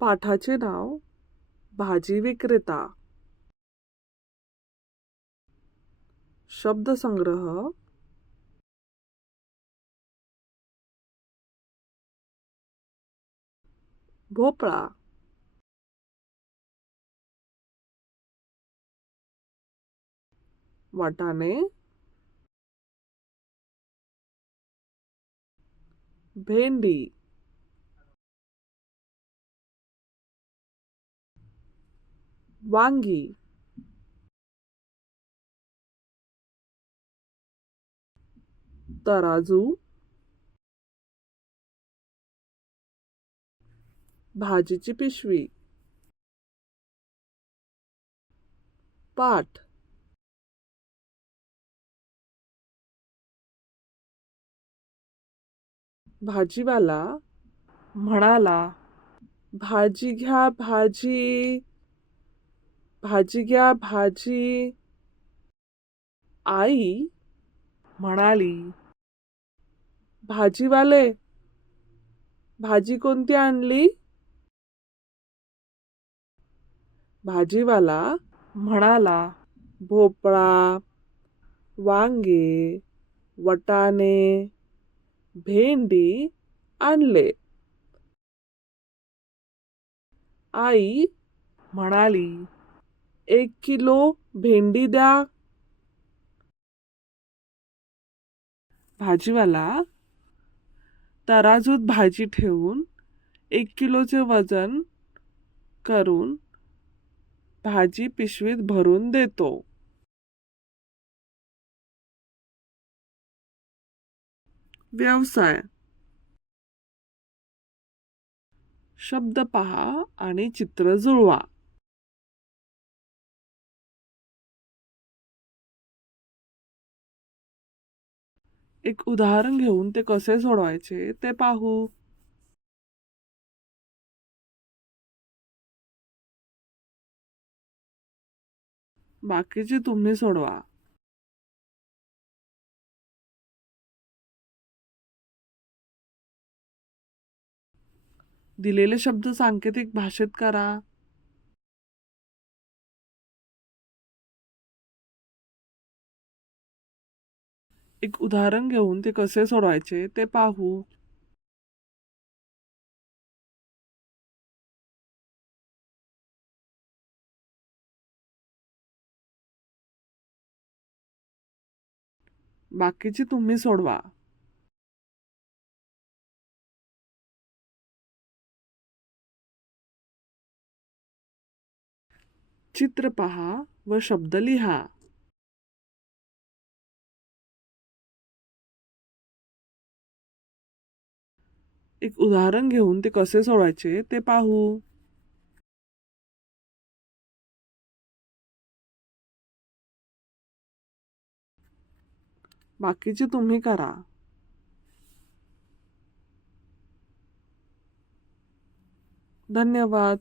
पाठाचे नाव भाजी विक्रेता. शब्दसंग्रह भोपळा, वाटाणे, भेंडी, वांगी, तराजू, भाजीची पिशवी, पाट, भाजीवाला म्हणाला, भाजी घ्या भाजी, भाजी घ्या भाजी. आई म्हणाली, भाजीवाले, भाजी कोणती आणली? भाजीवाला म्हणाला, भोपळा, वांगे, वटाणे, भेंडी आणले. आई म्हणाली, 1 किलो भेंडी द्या. भाजीवाला तराजूत भाजी ठेवून 1 किलोचे वजन करून भाजी पिशवीत भरून देतो. व्यवसाय. शब्द पहा आणि चित्र जुळवा. एक उदाहरण घेऊन ते कसे सोडवायचे ते पाहू. बाकीचे तुम्ही सोडवा. दिलेले शब्द सांकेतिक भाषेत करा. एक उदाहरण घेऊन ते कसे सोडवायचे ते पाहू. बाकीची तुम्ही सोडवा. चित्र पहा व शब्द लिहा. एक उदाहरण घेऊन ते कसे सोडवायचे ते पाहू. बाकीचे तुम्ही करा. धन्यवाद.